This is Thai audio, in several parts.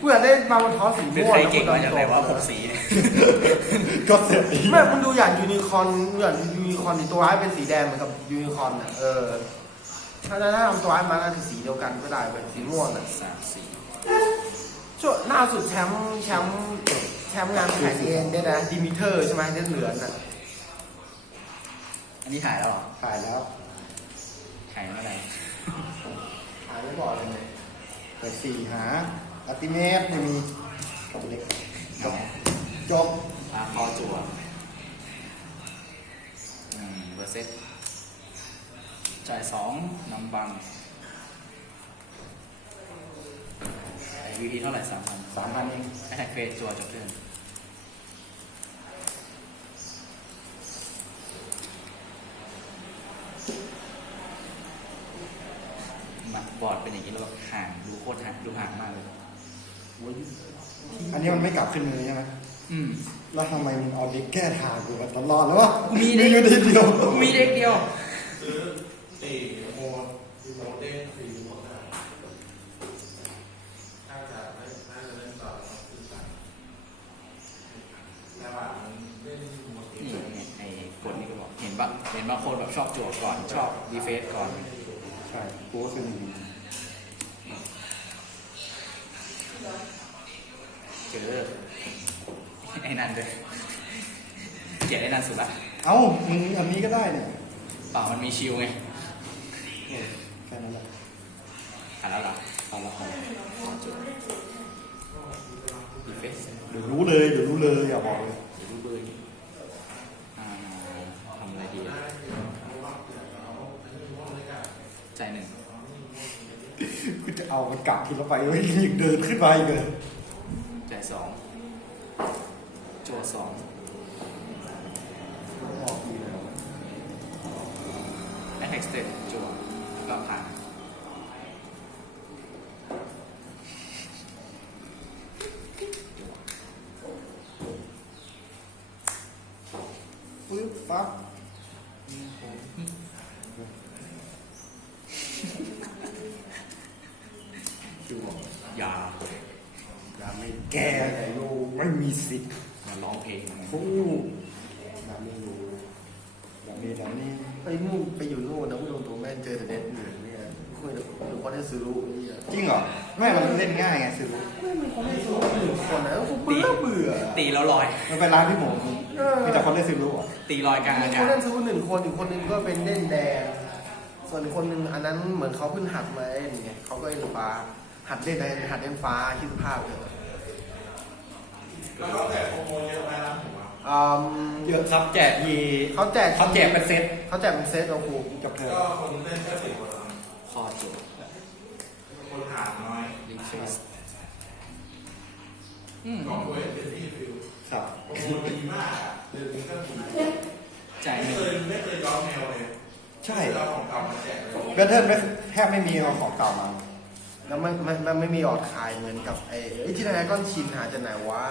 กูอยากได้มาบนท้องสีเป็นม่วงใครนะเก่งมาจากไหนวะพูหดกสีเนี่ยก็เสร็จอีกแม่มึงดูอย่างยูนิคอร์นอย่างยูนิคอร์นนี่ตัวร้ายเป็นสีแดงเหมือนกับยูนิคอร์นอะเออถ้าจะถ้าทำตัวร้ายมาน่าจะสีเดียวกันก็ได้เป็นสีม่วงอะสามสี่ช่วงล่าสุดแชมป์แชมป์แชมป์งานแข่งเองเนี่ยนะดิมิเตอร์ใช่ไหมเลือดเหลืองอะอันนี้หายแล้วเหรอถ่ายแล้วหายเมื่อไหร่หายไม่บอกเลยเนี่ยเปิดสี่หา อัติเมตรไม่มีกับเล็กจบจบอาคอจั่วอืมเบอร์เซ็ตจ่ายสองนำบังวีพีเท่าไหร่สามพันสามพันเองแอทแทกเฟสจั่วจบเทิร์นมาบอร์ดเป็นอย่างนี้แล้วแบบห่างดูโคตรห่างดูห่างมากเลย อันนี้มันไม่กลับขึ้นมือใช่ไหมอืม แล้วทำไมมึงเอาเด็กแก้ทางกูมาตลอดแล้ววะกูมีเด็ก อยู่ดีเดียวมีเด็กเดียว ซื้อตีโมดโมดเด้งฟรีหมดได้น่าจะไม่น่าจะเล่นต่อแล้วคือสั่งแต่ว่ามันเล่นโมดเด้งนี่ไงไอ้คนนี้ก็บอก เห็นบางเห็นบางคนแบบชอบจั่วก่อน ชอบดีเฟสก่อน ใช่กูก็คือมึงเอไอ้นั่นด้วยเกลียดไอ้นั่นสุดละเอ้ามึงอันนี้ก็ได้เนี่ยเปล่ามันมีชิลไงเออแค่นั้นแหละอ่านแล้วเหรอเอาละครับดีเฟสเดี๋ยวรู้เลยเดี๋ยวรู้เลยอย่าบอกเลยเดี๋ยวดูเบอร์นี้อ่าทำอะไรดีใจายหนึ่งกูจะเอามันกลับทีละไปเว้ยยิงเดินขึ้นไปเลย จ่ายสองจั่วสอง ออกดีแล้ว แอทแทกสเตตจั่วแล้วก็ผ่าน ปึ๊บปั๊บดูบอกยาอย่าไม่แก้แต่โยไม่มีสิทธิ์มาร้องเพลงไงฟูอย่าไม่รู้อย่ามีอย่ามีไปนู่นไปอยู่นู่นนะพูดตรงๆแม่งเจอแต่เน็ตเหลืองเนี่ยคุยกับคนที่ซื้อรู้นี่อะจริงเหรอแม่มันเล่นง่ายไงซื้อรู้ไม่มีคนที่ซื้อรู้หนึ่งคนนะกูเบื่อเบื่อตีแล้วลอยมันไปร้านพี่หมูมีแต่คนเล่นซื้อรู้เหรอ ตีลอยกลางมีอาคกานศเล่นซื้อรู้หนึ่งคนอีกคนนึงก็เป็นเล่นแดง ส่วนอีกคนนึงอันนั้นเหมือนเขาเพิ่งหัดมาเล่นไงเขาก็เล่นฟ้า หัดเล่นแดงหัดเล่นฟ้าคิดภาพเลยแล้วก็แต่โปรโมเยอะไปแล้วผมว่าอืมเยอะครับแจกยีเขาแจกเขาแจกเป็นเซตเขาแจกเป็นเซตเอาครูจบเถก็อะคนเล่นแค่สิบคนคอจั่วคนหาน้อยรีเฟสอืม ก็เวทเป็นที่ฟิล ครับโปรโมดีมากอะเดือนนึงก็ถูกจ่ายหไม่นึ่งเคยไม่เคยย้อมแมวเลยใช่เราของเก่ามาแจกเลยเบเทิลไม่แทบไม่มีเอาของเก่ามา แล้วมันมันมันไม่มีออดขายเหมือนกับไอ้ไอ้ที่ไหนก้อนชินหาจากไหนวะ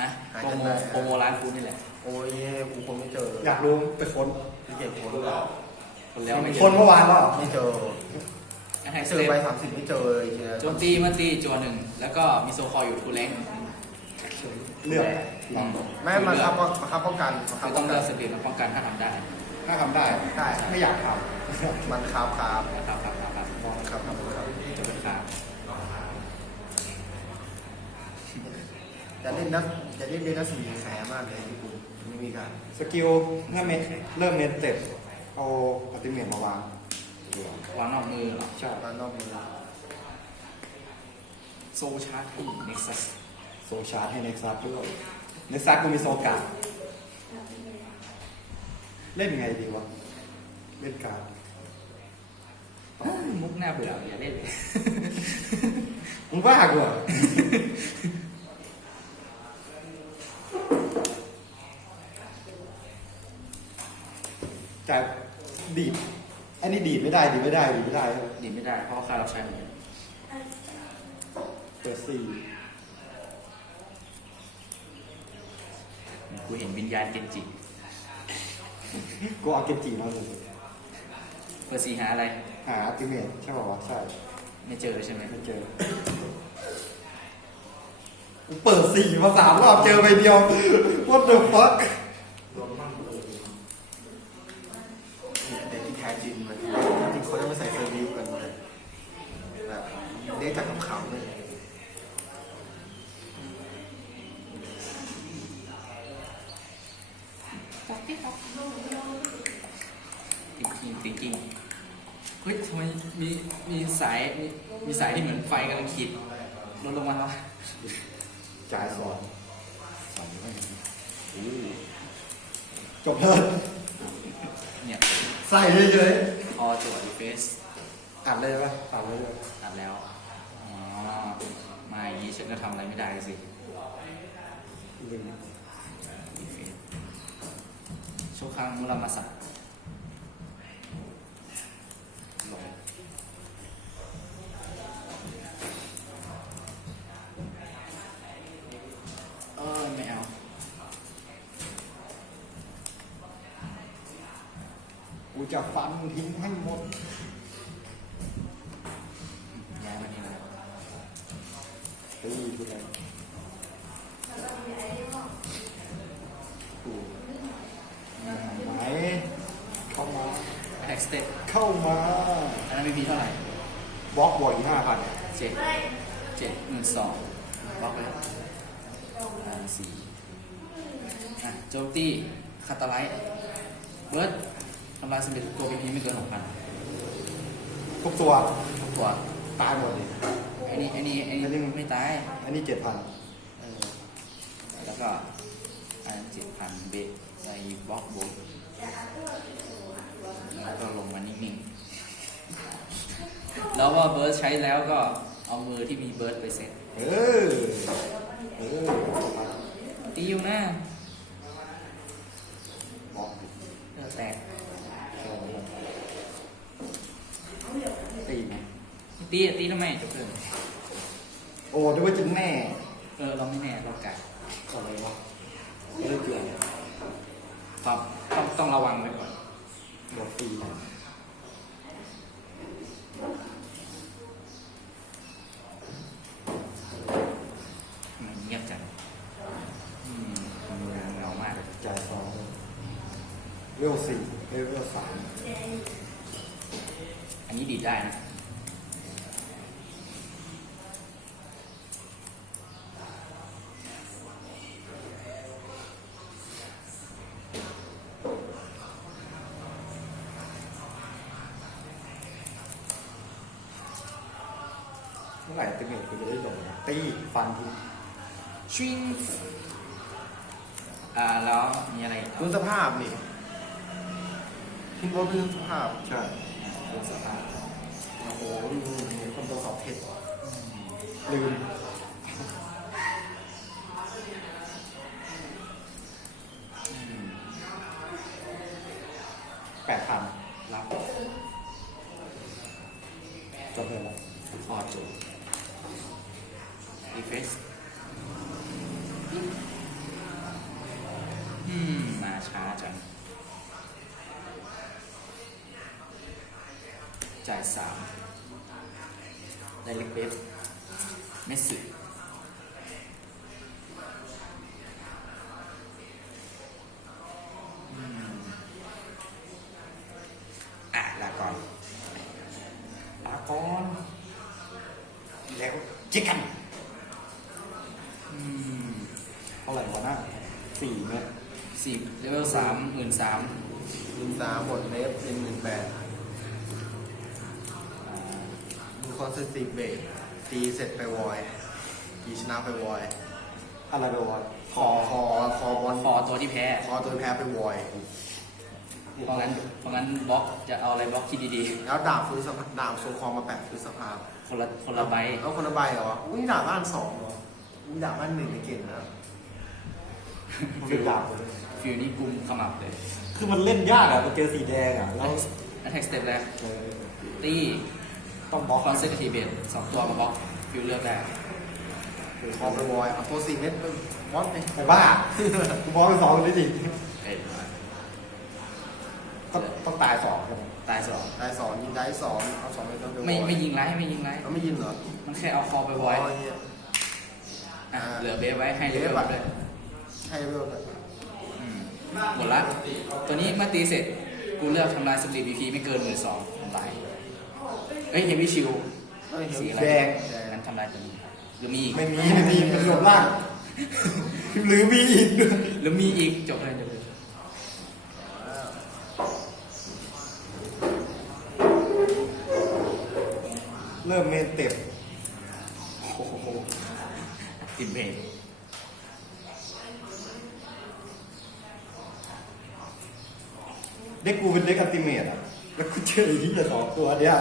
นะหายโปรจากโมไหนโปรโมร้านฟู้ดนี่แหละโอ้ยกูคงไม่เจออยากรู้ไปค้นไม่เก็บคนคนแล้วไม่เจคนอเมื่อวานแล้วเหรอไม่เจอแอทแทกสเจเตอตไปสามสิบไม่เจอเลยทีโจมตีเมื่อตีจัวหนึ่งแล้วก็มีโซคอลอยู่ทูเล้ง เลือกลองแม่มาครับมาครับป้องกันมาคคืรับอป้ต้อองงเลืกัอนกสปีดมาป้องกันถ้าทำได้ถ้าทำได้ได้ไม่อยากทมันครับครับนะครับครับครับครับครับครับครับจะเป็นครับจะเล่นนักจะเล่นเล่นนักสีแขมากเลยญี่ปุ่นไม่มีการำสกิลถ้าเมนเริ่มเมนเต็ปเอาอัติเมตมาวางวางนอกมือเหรอใช่มานอกมือโซชาร์ที่เน็กซัส โซชาร์ให้เน็กซัสด้วยเน็กซัสกูมีโซกาเล่นไงดีวะ เล่นการดมุกหน้าเบื่ออย่าเล่นเลยมึงบ้ากูเหรอแต่ดีดอันนี้ดีดไม่ได้ดีดไม่ได้ดีดไม่ได้ ดีไม่ได้ เพราะว่าค่ารับใช้เหมือนกันเปิดสี่ กูเห็นวิญญาณเกนจิ กูเอาเกมจีมาเลยเปิดสีหาอะไร หาอัติเมตใช่ป่าวะใช่ไม่เจอใช่ไหมไม่เจอกูเปิดสี่มาสามรอบเจอใบเดียว what the fuck รวมมั่นเลย เนี่ยเด็กที่แท้จริงมันจริงๆเขาจะไม่ใส่เซอร์วิสกันเลยแบบเด็กจากขำๆเลย ติ๊กกิ้งติ๊กกิ้งเฮ้ยทำไมมีมีสายมีมีสายที่เหมือนไฟกำลังขีด ลดลงมาแล้วจ่ายสอนสอนไม่จบเลยเนี่ยใส่เฉยพอจั่วดีเฟสๆอัดเลยปะอัดเลยปะตัดแล้วอ๋อมาอย่างนี้ฉันก็ทำอะไรไม่ได้สิลืมดีเฟสชั่วครั้งมุรามาสักลง จะฟันทิ้งให้หมดย้ายมานี่เลยตีกูเลยกูไหนเข้ามาแท็กสเต็ปเข้ามาอันนั้นไม่มีเท่าไหร่บล็อกบวกอีกห้าพันเจ็ดเจ็ดหมื่นสองบล็อกไปแล้วอ่าสี่อะโจมตีคาตาไลท์เบิร์ดทำ ลายสำเร็จทุกตัวพีพีไม่เกินหกพันทุกตัว ทุกตัวตายหมดเลยไอ้นี่ไอ้นี่ไอ้นี่ไม่ตายอันนี้เจ็ดพันเออแล้วก็อันเจ็ดพันเบสใส่บล็อกบวกแล้วก็ลงมานิ่งๆ แล้วว่าเบิร์ดใช้แล้วก็เอามือที่มีเบิร์ดไปเสร็จเออ เออ ตีอยู่นะ บล็อก เออแตก เออ ตีไหม ตีอะตีทำไมจะเพิ่มโอ้นึกว่าจะแม่ เออเราไม่แน่เรากัด อะไรวะไม่ได้เกี่ยว ต้องต้องต้องระวังไว้ก่อน บวกฟรี มันเงียบจังอืมเหงามาก จ่ายสองเวลสี่เวลสาม อันนี้ดีดได้นะ เมื่อไหร่ตึงเอกกูจะได้ลงนะตีฟันทิ้งชิงอ่าแล้วมีอะไรอีกพื้นสภาพนี่ทิ้งรถพื้นสภาพ ใช่ดูสภาพโอ้โหมีคนตัวสอบเทสลืมอืมแปดพัน รับ จบเลยแล้ว พอจูดีเฟสอืม มาช้าจัง จ่าย สามไดเล็กเบสเม่สึกอืมอะลาก่อน ลาก่อนแล้วเจ๊กัน อืม เท่าไหร่วะนะสี่เมตร สิบเลเวลสามหมื่นสาม หมื่นสามบทเลฟเป็นหมื่นแปดมีคอนเซปต์เบรกตีเสร็จไปวอยตีชนะไปวอย อะไรไปวะ คอคอคอบอล พอตัวที่แพ้ ค อตัวแพ้ไปวอยเพราะงั้นเพราะงั้นบล็อกจะเอาอะไรบล็อกที่ดีแล้วดาบฟื้นสภาพดาบโซคอมาแปะฟื้นสภาพๆ คนละคนละใบเอาคนละใบเหรออุ้ยดาบบ้านสองเหรออุ้ยดาบบ้านหนึ่งในเก่งนะฟิลดาบเลยฟิลนี่กุมขมับเลยคือมันเล่นยากอะมันเจอสีแดงอะแล้วอันแท็กสเต็ปแรกเออตีต้องบล็อกคอนเซ็ปต์ทีเบตสองตัวมาบล็อกฟิลเลือกได้คอไปวอยเอาตัวสี่เม็ดไปวอดไปไอ้บ้ากูบล็อกไปสองเลยดิเอ็ด ต้องต้องตายสองใช่ไหมตายสองได้สองยิงได้สองเอาสองไปต้องไปวอยไม่ไม่ยิงไล่ไม่ยิงไล่เอาไม่ยิงเหรอมันแค่เอาคอไปไว้อ๋อเนี่ยอะเหลือเบฟไว้ให้เลเวลด้วยใช่เรื่องเลยอืมหมดละตัวนี้เมื่อตีเสร็จกูเลือกทำลายสปีดบีพีไม่เกินหมื่นสองทำลายเอ้ยเฮฟวี่ชิลเอ้ยเห็นสีอะไรแดงงั้นทำลายตัวนี้หรือมีอีกไม่มีไม่มีมันรวมล่างหรือมีอีกด้วยหรือมีอีกจบเลยจบเลย ริ่มเมนเต็ปโอ้โหติดเบรกเด็กกูเป็นเด็กอัลติเมทอะ แล้วกูเจอไอ้ที่จะสองตัวเนี่ย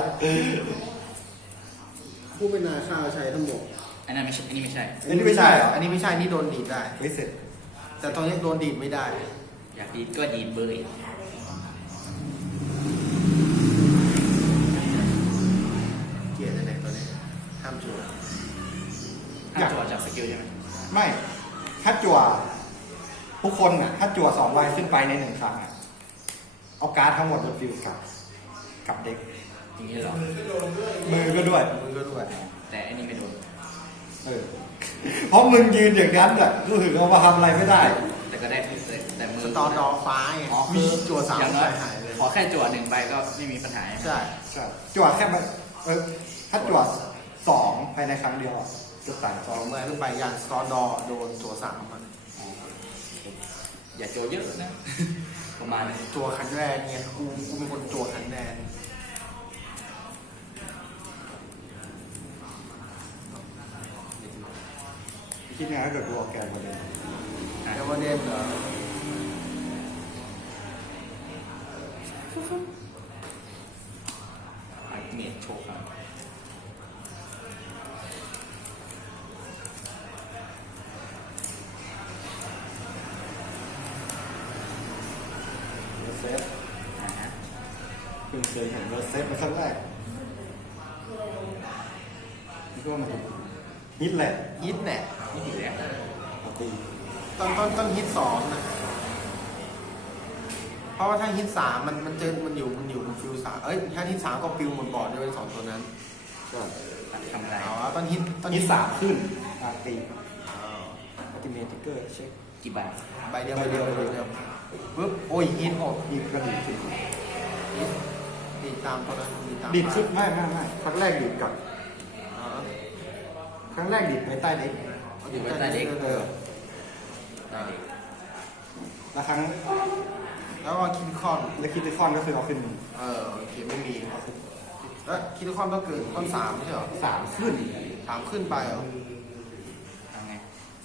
ผู้เป็นนายข้าวใช้ทั้งหมดอันนั้นไม่ใช่ อันนี้ไม่ใช่ อันนี้ไม่ใช่เหรออันนี้ไม่ใช่ นี่โดนดีดได้ ไม่เสร็จ แต่ตอนนี้โดนดีดไม่ได้ อยากดีดก็ดีดเบย ไหมไม่ถ้าจั่วทุกคนอะถ้าจั่วสองใบขึ้นไปในหนึ่งครั้งอะเอาการ์ดทั้งหมดบนฟิวกลับกลับเด็ก อย่างนี้เหรอ มือก็ด้วยมือก็ด้วย แต่อันนี้ไม่โดน เออเพราะมึงยืนอย่างนั้นอะรู้สึกเอามาทำอะไรไม่ได้ แต่ก็ได้แต่แต่มือสตอร์ดอฟ้าไงอ๋อคือจั่วสามอย่างใบน้อยหายเลย ขอแค่จั่วหนึ่งใบก็ไม่มีปัญหาใช่ ใช่จั่วแค่มาเออถ้าจั่วสองภายในครั้งเดียวอะ จะตายสสอองงใบขึ้นไปอย่างสตอร์ดอโดนจั่วสามมันอ๋ออย่าจั่วเยอะนะ ประมาณนี้จั่วคันแรกเนี่ยกูกูเป็นคนจั่วคันแรกคิดยังไงถ้าเกิดกูออกแกนมาเลยเอเวอร์เดนเหรอไอเมียโชว์ครับ เวอร์เซฟ อ่าฮะ เพิ่งเคยเห็นเวอร์เซฟเป็นครั้งแรกนี่ก็มาถึง ฮิตแหละฮิตแน่นี่ดีแล้วเอาตีต้นต้นต้นฮิตสองนะเพราะว่าถ้าฮิตสามมันมันเจอมันอยู่มันอยู่บนฟิวสามเอ้ยถ้าฮิตสามก็ฟิวหมดบอร์ดด้วยเป็นสองตัวนั้นก็ทำอะไรเอาว่าต้นฮิตต้นฮิตสามขึ้นอาตีอ้าวอัลติเมทติ๊กเกอร์เช็คกี่ใบใบเดียวใบเดียวใบเดียวปึ๊บโอ้ยฮิตหกดีดก็ดีดขึ้นฮิตดีดตามตัวนั้นดีดตามดีดขึ้นไม่ไม่ไม่ครั้งแรกดีดกลับอ๋อ ครั้งแรกดีดไปใต้เด็กเอาดีดไว้ใต้เด็กเออได้เด็กแล้วครั้ง แล้วก็คิดคอนแล้วคิดที่คอนก็คือเอาขึ้น เออโอเคไม่มีแล้วคิดคอนต้องเกิดต้นสามไม่ใช่เหรอสามขึ้นสามขึ้นไปเหรอทำไง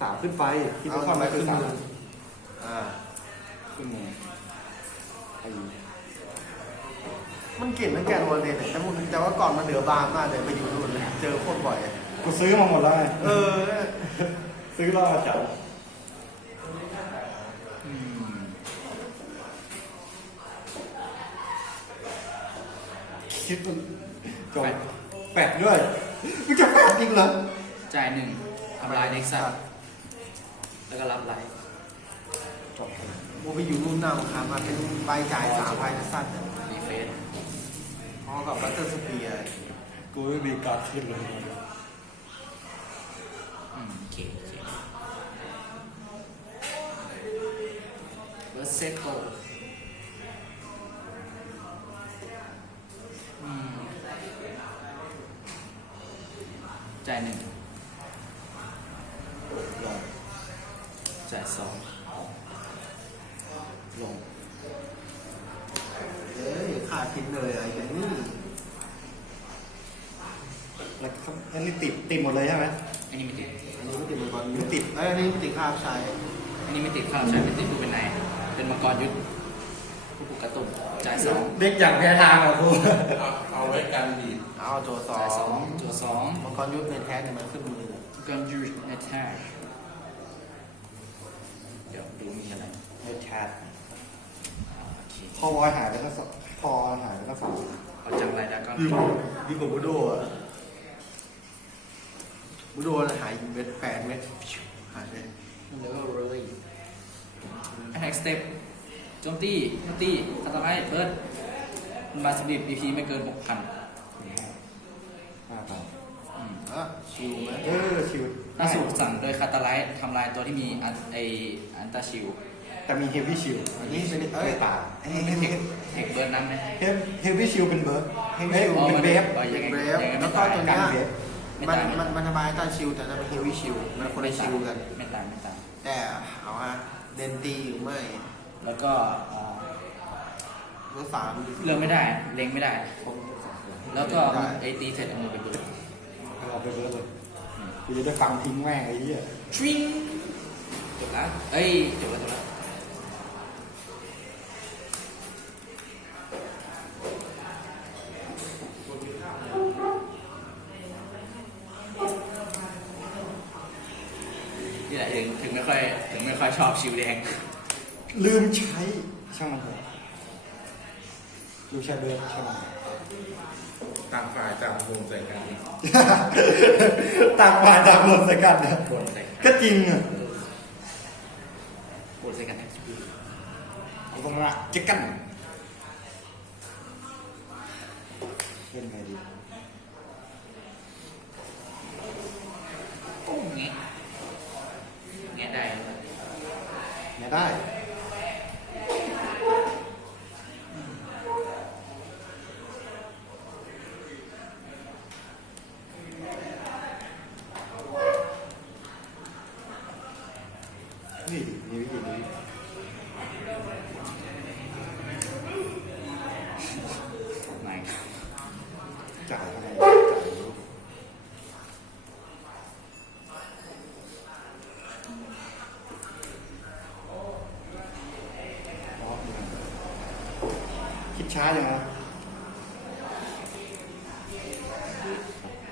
สามขึ้นไปคิดที่คอนก็คือสามอ่าขึ้นมือไอ้มันเก่งเหมือนแกนวอลเลนแต่มึงแต่ว่าก่อนมันเหนือบางมากเลยไปอยู่นู่นเลยเจอโคตรบ่อย กูซื้อมาหมดแล้วไงเออ ซื้อแล้วมาจับอืมคิดมันจบแปดด้วยมึงจะแปดจริงเหรอจ่ายหนึ่งทำลายเด็กสัตว์แล้วก็รับไลท์จบกูไปอยู่นู่นหน้าของคามาเป็นใบจ่ายสามใบสั้นรีเฟซพอกับบัตเตอร์สเปียร์กูไม่มีการขึ้นเลย อืมโอเคโอเคเบอร์เซโกอืมจ่ายหนึ่งลงจ่ายสองลงเอ้ยขาดทิ้งเลยไรอย่างนี้แล้วก็อันนี้ติดติดหมดเลยใช่ไหม นนี้ไม่ติด อันนี้ไม่ติดมังกรไม่ติดเอ้ยอันนี้ไม่ติดคาบใช้อันนี้ไม่ติดข้าวใช่ไม่ติดผู้เป็นนายเป็นมังกรยุทธผู้ปลุกกระตุ่มจ่ายสองเด็กอย่างแพ้ทางอะครูเอาเอาไว้กันดีดเอาโจสอจ่ายสองงจัวสองมังกรยุทธในแท้เนี่ยมันขึ้นมือกันยูในแท้เดี๋ยวดูมีอะไรไม่ชาร์จโอเคคอบอยหายไปทั้งสองคอหายไปทั้งสองเอาจังไรแล้วก็ ดีกว่าบูโดอะ บูโดหายเม็ดแปดเม็ดหายไปแล้วก็เลยแท็กสเต็ปโจมตีโจมตีคาตาไลเบิร์ดมันมาสบิบบีพีไม่เกินหกพันห้าพันอะชิวไหมเออชิวน่าสูบสั่งโดยคาตาไลท์ทำลายตัวที่มีอันไออันตาชิวแต่มีเฮฟวี่ชิลอันนี้เป็นเอ้เอ้ยยตาเอ้ยเอ้ยเอ้ยเอกเบิร์นนั้นไหมเฮฟวี่ชิลเป็นเบิร์ด Heavy เอ้ย Shield เป็นเบฟอ๋อยังไงเบรฟยังไงแล้ไม่วก็ตายตัวกัเนี้นยเบฟ ไม่มันตายมันมันทำลายใต้ชิลแต่นั่นเป็นเฮฟวี่ชิลมันคนละชิลกัน ไม่ตายไม่ตายแต่เอาฮะเดนตีหรือไม่แล้วก็อ่ารถสามเลือกไม่ได้เล็งไม่ได้ แล้วก็ไอตีเสร็จเอามือไปเบิร์นเอาไปเบิร์ดเลยกูจะได้ฟังทิ้งแม่งไอ้เหี้ย ทริงจบแล้วเอ้ยจบแล้วจบแล้วนี่แหละถึงถึงไม่ค่อยถึงไม่ค่อยชอบชิวแดง ลืมใช้ช่างมันเถอะลืมใช้เบิร์ดช่างมันเถอะต่างฝ่ายต่างวงใส่กันต่างฝ่ายต่างรวมใส่กันนะบนใส่ก็จริงอะบนใส่กันแท็กซี่เอาตรงละเจ๊กันเล่นไงดี โอ้เงี้ยเงี้ยได้ เนี่ยได้ นี่มีวิธีนี้ ไม่ จ่ายอะไรจ่ายรู้คิดช้าอย่างไร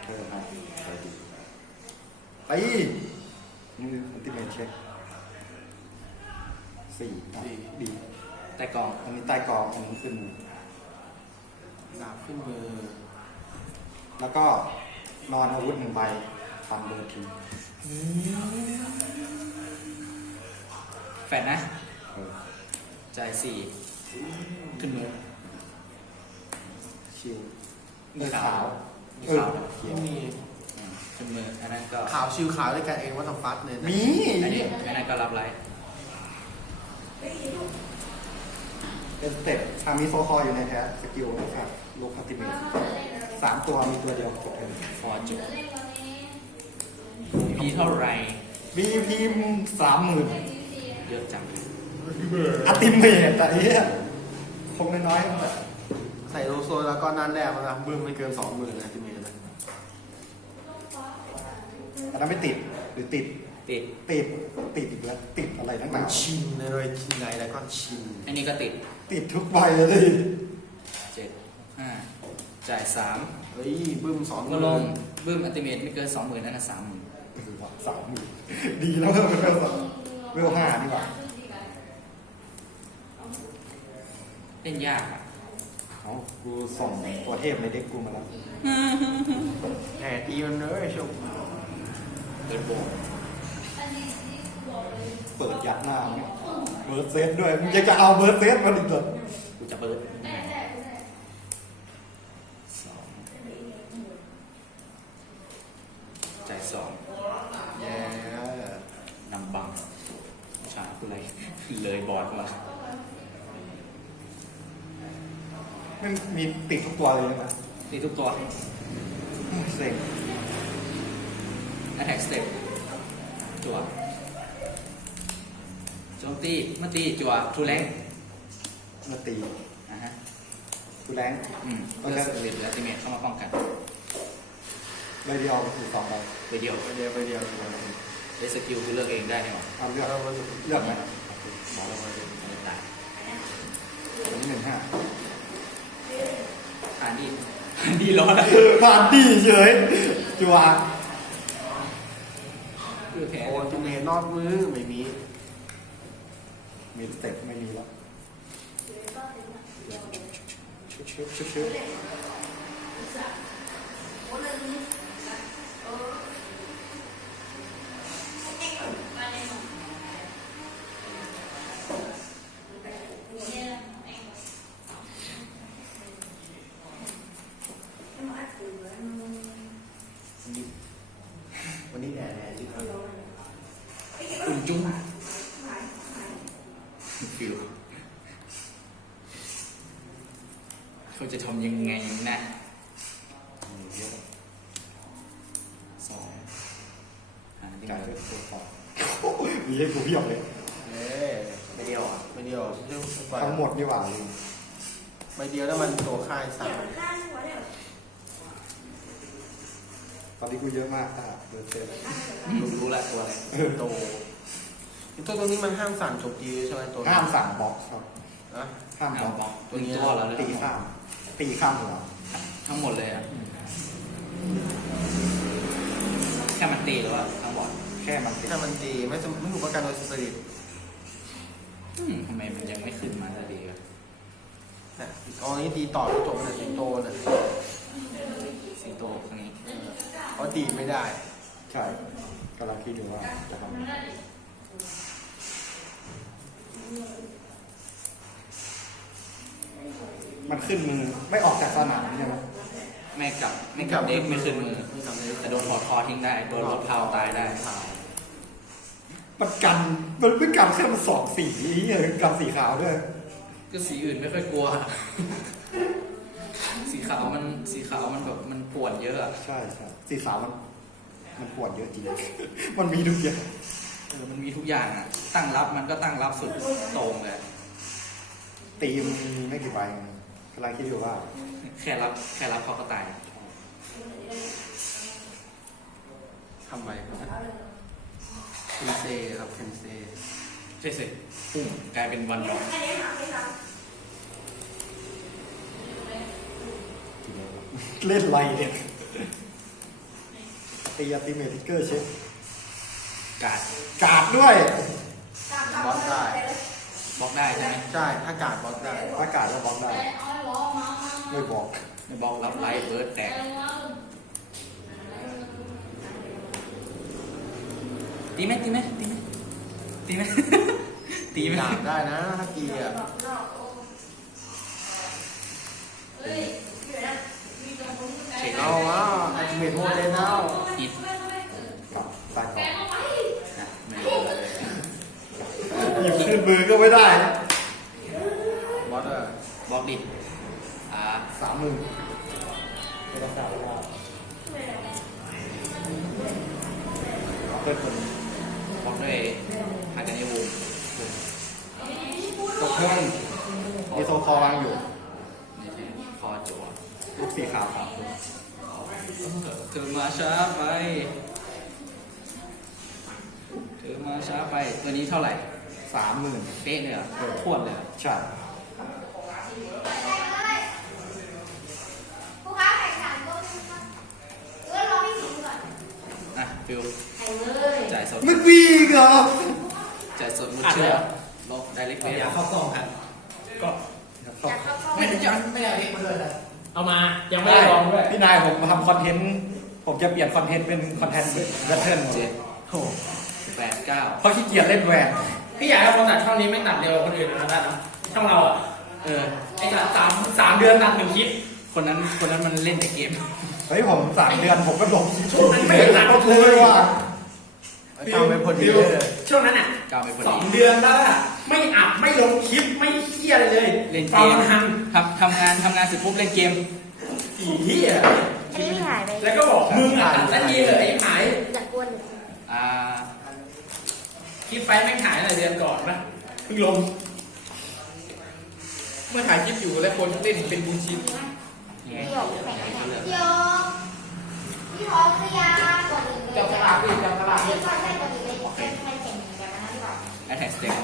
เออครับไปดีไปนี่คืออันติเมทเช็คสี่อะดี แต่กอง อันนี้ใต้กรองอันนี้ขึ้นมือ ดาบขึ้นมือ แล้ว ก็นอนอาวุธหนึ่งใบฟันเบอร์ทีแฟนนะ เออจ่ายสี่ขึ้นมือชิวเนื้อขาวมีเออขาวเขียไม่วมีอืมขึ้นมืออันนั้นก็ขาวชิลขาวด้วยกันเองว่าต้องฟัดเนี่ยนะมีอันนี้อันนั้นก็รับไลท์เป็นสเต็ปทามีโซคออยู่ในแท้สกิลนะครับโลคาติเมต สามตัวมีตัวเดียวจบเลยพอจบพีเท่าไหรมีพีมสามหมื่นเยอะจังอัติเมตแต่เนี้ยคงน้อยๆแต่ใส่โลโซแล้วก็นั่นแรกมันนะบึ้มไม่เกินสองหมื่นนะที่มีนะอันนั้นไม่ติดหรือติดติดติดติดอีกแล้วติดอะไรทั้งมันั้นนชินเลยชินไหนแล้วก็ชินอันนี้ก็ติด ติดทุกใบเลยดิเจ็ดห้า จ่ายสามเฮ้ยบึ้มสองหก็มื่นลงบึ้มอัติเมตไม่เกินสองหมื่นนั่นนะสามหมื่นเออว่ะสามหมื่นดีแล้วเวลเวลสองเวลห้าดีกว่าเล่นยากอะเอากูส่งตัวเทพในเด็กกูมาแล้วแห่ตีมันเลยชมเปิดโบกเปิดยัดหน้าเนี่ยเบิร์ดเซตด้วยมึงยังจะเอาเบิร์ดเซตมาดิเหรอกูจะเปิดสองจ่ายสอง แย่ นำบังชาคุณเลยเลยบอดมา มันมีติดทุกตัวเลยนะตีทุกตัวเซ็ง attack step จั่วโจมตีเมื่อตีจั่วทูแรงมาตีนะฮะกูแรงอืมเพื่อสเปรตหรืออัติเมตเข้ามาป้องกันเลยเดียวอยู่สองใบไปเดียวไปเดียวไปเดียวได้สกิลคือเลือกเองได้นี่หว่าเอาเลือกเรามาดูเลือกไหมบอกเราเลยไม่ตายอันนี้หนึ่งห้า อ่านดีอ่านดีร้อนอะผ่านดีเฉยจัวเลือกแพ้โอ้จุเมนอกมือไม่มีมีสเต็ปไม่มีแล้วชุบชุบชุบชุบวันนี้แดดแดดที่เขา จุ้งฟิวเขา จะทำยังไงนะสองหาที่จ่ายไหนด้วยตัวต่อมีให้กูเพียบเลยเอ๊ะไม่เดียวอะไม่เดียวเรื่องกว่าทั้งหมดนี่หว่าลืมใบเดียวแล้วมันตัวค่ายสามตอนนี้กูเยอะมากอะเดินเจอรู้รู้ละตัวอะไรโตตัวตรงนี้มันห้ามสั่นโจมตีใช่ไหมตัวห้ามสั่งบล็อกครับนะห้ามบเอาล็อกบอกตัวนี้ตัวแล้วเลยตีข้าม ตีข้ามหัวทั้งหมดเลยอะแค่มันตีหรือว่าทั้งหมดแค่มันตีถ้ามันตีไม่จำไม่ถูกประกันโดยสตรีทอืมทำไมมันยังไม่ขึ้นมาสักทีวะนะเอาอันนี้ตีต่อแล้วจบนะสิงโตน่ะสิงโตข้างนี้เออเพราะตีไม่ได้ ใช่กำลังคิดอยู่ว่าจะทำยังไง มันขึ้นมือไม่ออกจากสนามใช่ไหมไม่กลับไม่กลับเด็กไม่ขึ้นมือไม่ทำเลยแต่โดนถอดคอทิ้งได้โดนรถพาวตายได้มันกันมันไม่กันแค่มันสองสีเออกันสีขาวด้วยก็สีอื่นไม่ค่อยกลัว สีขาวมันสีขาวมันแบบมันปวดเยอะอะใช่ใช่สีขาวมัน มันปวดเยอะจริงมันมีทุกอย่างเออมันมีทุกอย่างอะตั้งรับมันก็ตั้งรับสุดโต่งเลยตีมนมีไม่กี่ใบไง กำลังคิดอยู่ว่า แค่รับแค่รับเขาก็ตายทำไมเคนเซครับเคนเซใช่สิปุ้งกลายเป็นวันดอกเล่นไรเนี่ยตีอัติเมทิกเกอร์เช็คกาดการ์ดด้วยบล็อกได้ บล็อกได้ใช่ไหมใช่ถ้ากาดบล็อกได้ถ้าการ์ดก็บล็อกได้ ไม่บอกไม่บล็อกรับไลท์เบิร์ดแตกตีไหมตีไหมตีไหมตีไหมตีไหมดาบได้นะถ้ากีอะเช็คเอาว้าวอัลติเมทโมเดลแล้วอิด กับตายก่อน นะไม่รู้เลย หยิบขึ้น มือก็ไม่ได้นะบอสเออบล็อกดิอ่าสามหมื่นไม่ต้องกล่าวว่าเพื่อนคนบล็อกด้วยฮาร์ดเนวูตกเพื่อนมีโซคอวางอยู่นี่ใช่คอจั่วลูกสีขาวสามตัวเธอมาช้าไปเธอมาช้าไปตัวนี้เท่าไหร่ สามหมื่นเป๊ะเลยเหรอทวนเลยเหรอใช่ผู้ค้าแข่งขันก็เออรอพี่สิงก่อนอะฟิวไอ้เลยจ่ายสดไม่วีกเหรอจ่ายสดมุดเชื่อลบไดเรกเฟสอยากเข้ากล้องครับก็อยากเข้ากล้องไม่ได้ยันไม่ได้เล็กมาเลยเอามา ยังไม่ได้ลองด้วยพี่นายผมทำคอนเทนต์ ผมจะเปลี่ยนคอนเทนต์เป็นคอนเทนต์แบทเทิลเจ็ดโอ้แปดเก้าเพราะขี้เกียจเล่นแหวน พี่อยากให้คนตัดช่องนี้ไม่ตัดเร็วกว่าคนอื่นนะได้นะช่องเราอะเออไอ้ตัดสามสามเดือนตัดหนึ่งคลิป คนนั้นคนนั้นมันเล่นแต่เกม เฮ้ยผมสามเดือนผมก็ลงคลิปช่วงนั้นไม่ได้หนักก็เลย ว่าทำไปพอดีเลยช่วงนั้นอะก้าวไปพอสอดีงเดือนแล้วอะไม่อัดไม่ลงคลิปไม่เที่ยอะไรเลยเล่นตเกอนมมันทันทำทำงานทำงานเสร็จปุ๊บเล่นเกมอีเหี้ยอันนี้หายไปแล้วก็บอกมึงอะตัดนาทีเลยไอ้หาย อยากกวน อ่า คลิปไฟแม่งหายหลายเดือนก่อนนะเพิ่งลง เมื่อถ่ายคลิปอยู่แล้วคนเล่นเป็นบูชินยังไงพี่หยกแข่งยังไงก็เลือกพี่หยกพี่าก่อนอื่นเลยจับฉลากดิจับฉลากดิเดี๋ยวก่อนให้ก่อนอื่นเลยให้ให้แข่งกันนะพี่หยกแอทแทกสเต็ป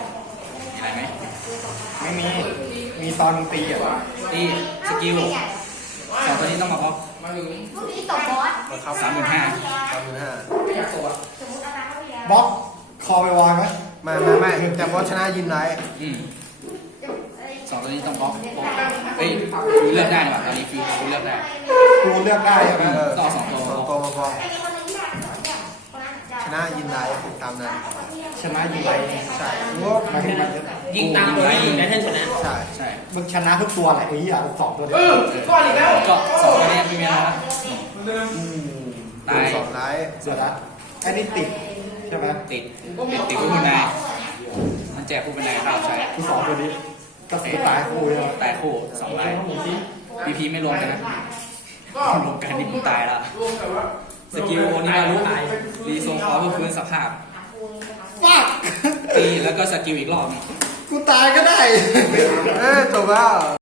มีอะไรไหมไม่มี มีตอนตีอะตีสกิลสองตัวนี้ต้องมาบล็อกมาถึงพรุ่งนี้ตบบอสสามหมื่นห้าสามหมื่นห้าไม่อยากตัวสมมติอาจารย์เขาเรียนบล็อก คอไปวางไหมไม่ไม่ไม่แต่บอสชนะยินไรอืมสองตัวนี้ต้องบล็อกบล็อกเฮ้ยฟิวเลือกได้ดีกว่าตอนนี้ฟิวฟิวเลือกได้กูเลือกได้ใช่ไหมเออก็เอาสองตัวสองตัวมาพอไอ้คนนึงที่ได้เนี่ยคนนั้นจะชนะยินไรตามนั้นชนะยิงไรใช่หมายถึงมันจะยิงตามตัวนี้ยิงได้แค่ชนะใช่ใช่มึงชนะทุกตัวแหละไอ้เหี้ยสองตัวเดียเอวอก้อนอีกแล้วก็สองตัวนี้ไม่มีอะไรแล้วเดิมอืมตายสองไลท์เสือละอันนี้ติด ใช่ไหมติดติดติดผู้บันไดมันแจกผู้บันไดครับใช้กูสองตัวนี้ก็สตายคู่ใช่ไหมตายคู่สองใบพีพีไม่รวมกันนะก็รวมกันนี่ผมตายแล้วรวมแต่ว่าสกิลนี้มารู้รีทรงคอเพื่อฟื้นสภาพฟักตีแล้วก็สกิลอีกรอบหนึงกูตายก็ได้ เอ้ยจบแล้ว